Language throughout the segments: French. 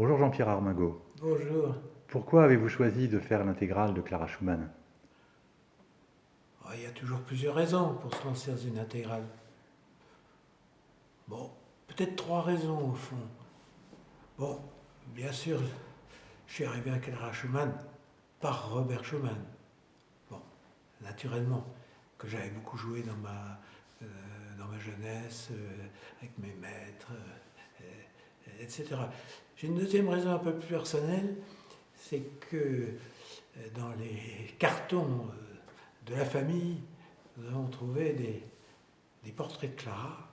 Bonjour Jean-Pierre Armingaud. Bonjour. Pourquoi avez-vous choisi de faire l'intégrale de Clara Schumann? Il y a toujours plusieurs raisons pour se lancer dans une intégrale. Bon, peut-être trois raisons au fond. Bon, bien sûr, je suis arrivé à Clara Schumann par Robert Schumann. Bon, naturellement, que j'avais beaucoup joué dans ma jeunesse, avec mes maîtres, etc. J'ai une deuxième raison un peu plus personnelle, c'est que dans les cartons de la famille, nous avons trouvé des portraits de Clara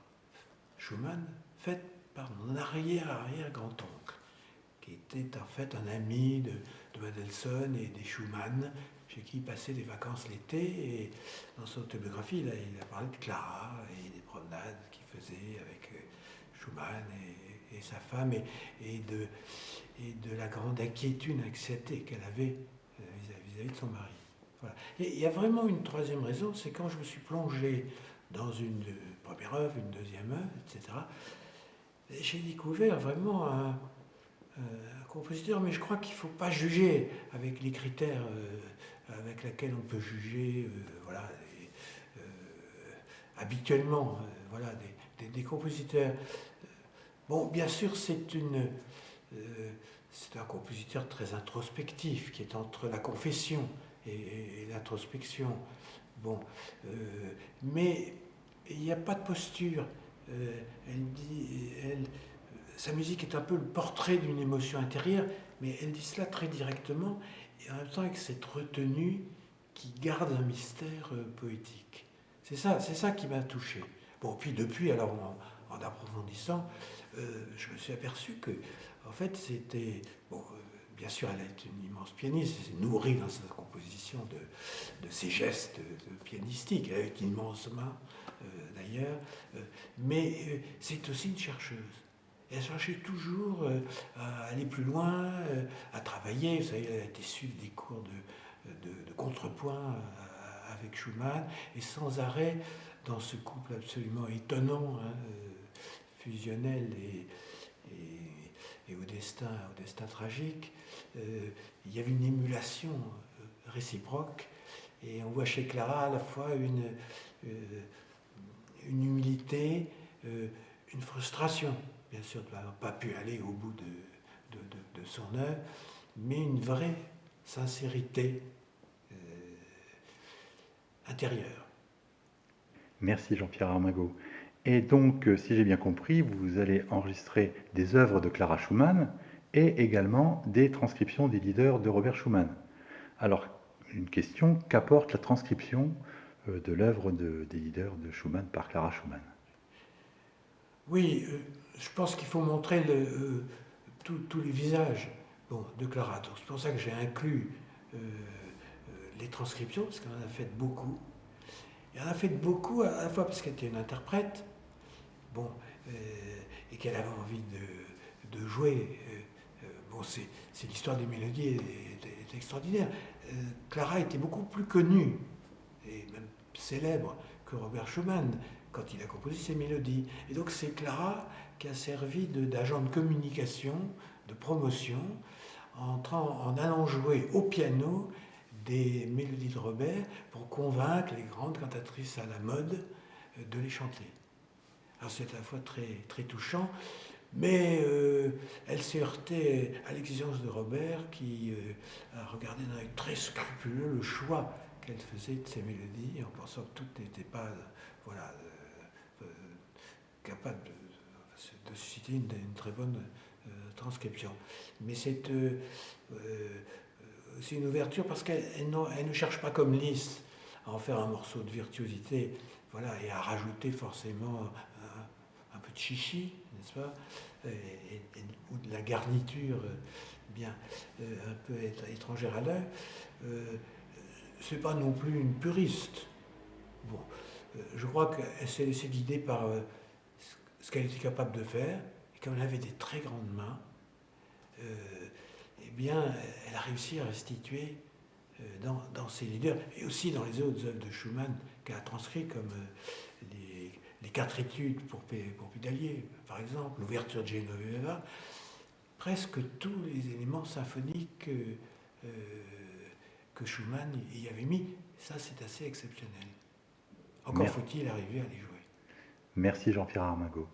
Schumann faits par mon arrière-arrière-grand-oncle, qui était en fait un ami de Mendelssohn et des Schumann, chez qui il passait des vacances l'été. Et dans son autobiographie, il a parlé de Clara et des promenades qu'il faisait avec Schumann et sa femme, et de la grande inquiétude, anxiété qu'elle avait vis-à-vis de son mari. Voilà. Et il y a vraiment une troisième raison, c'est quand je me suis plongé dans une première œuvre, une deuxième œuvre, etc., j'ai découvert vraiment un compositeur, mais je crois qu'il ne faut pas juger avec les critères avec lesquels on peut juger voilà, habituellement voilà, des compositeurs. Bon, bien sûr, c'est un compositeur très introspectif, qui est entre la confession et l'introspection. Bon, mais il n'y a pas de posture. Sa musique est un peu le portrait d'une émotion intérieure, mais elle dit cela très directement, et en même temps avec cette retenue qui garde un mystère poétique. C'est ça qui m'a touché. Bon, puis depuis, alors en approfondissant, je me suis aperçu que, en fait, c'était. Bon, bien sûr, elle est une immense pianiste, elle s'est nourrie dans sa composition de ses gestes pianistiques. Elle a une immense main, d'ailleurs, mais c'est aussi une chercheuse. Elle cherchait toujours à aller plus loin, à travailler. Vous savez, elle a été suivre des cours de contrepoint avec Schumann, et sans arrêt, dans ce couple absolument étonnant, hein, fusionnel et au destin tragique, il y avait une émulation réciproque, et on voit chez Clara à la fois une humilité, une frustration, bien sûr, de n'avoir pas pu aller au bout de son œuvre, mais une vraie sincérité intérieure. Merci Jean-Pierre Armingaud. Et donc, si j'ai bien compris, vous allez enregistrer des œuvres de Clara Schumann et également des transcriptions des leaders de Robert Schumann. Alors, une question, qu'apporte la transcription de l'œuvre des leaders de Schumann par Clara Schumann? Oui, je pense qu'il faut montrer tous les visages de Clara. Donc c'est pour ça que j'ai inclus les transcriptions, parce qu'elle en a fait beaucoup. Et elle en a fait beaucoup à la fois parce qu'elle était une interprète, bon, et qu'elle avait envie de jouer. Bon, c'est l'histoire des mélodies est extraordinaire. Clara était beaucoup plus connue, et même célèbre, que Robert Schumann quand il a composé ses mélodies. Et donc c'est Clara qui a servi d'agent de communication, de promotion, en allant jouer au piano des mélodies de Robert pour convaincre les grandes cantatrices à la mode de les chanter. Alors c'est à la fois très touchant, mais elle s'est heurtée à l'exigence de Robert qui a regardé d'un œil très scrupuleux le choix qu'elle faisait de ses mélodies, en pensant que toutes n'étaient pas voilà, capables de susciter une très bonne transcription. Mais c'est aussi une ouverture parce qu'elle ne cherche pas comme Liszt à en faire un morceau de virtuosité, voilà, et à rajouter forcément un peu de chichi, n'est-ce pas, ou de la garniture bien un peu étrangère à l'œil. C'est pas non plus une puriste. Bon, je crois qu'elle s'est laissée guider par ce qu'elle était capable de faire, et comme elle avait des très grandes mains, eh bien, elle a réussi à restituer dans ses leaders, et aussi dans les autres œuvres de Schumann qu'elle a transcrites, comme les quatre études pour pédalier, par exemple, l'ouverture de Genoveva, presque tous les éléments symphoniques que Schumann y avait mis. Ça, c'est assez exceptionnel. Encore faut-il arriver à les jouer. Merci Jean-Pierre Armingaud.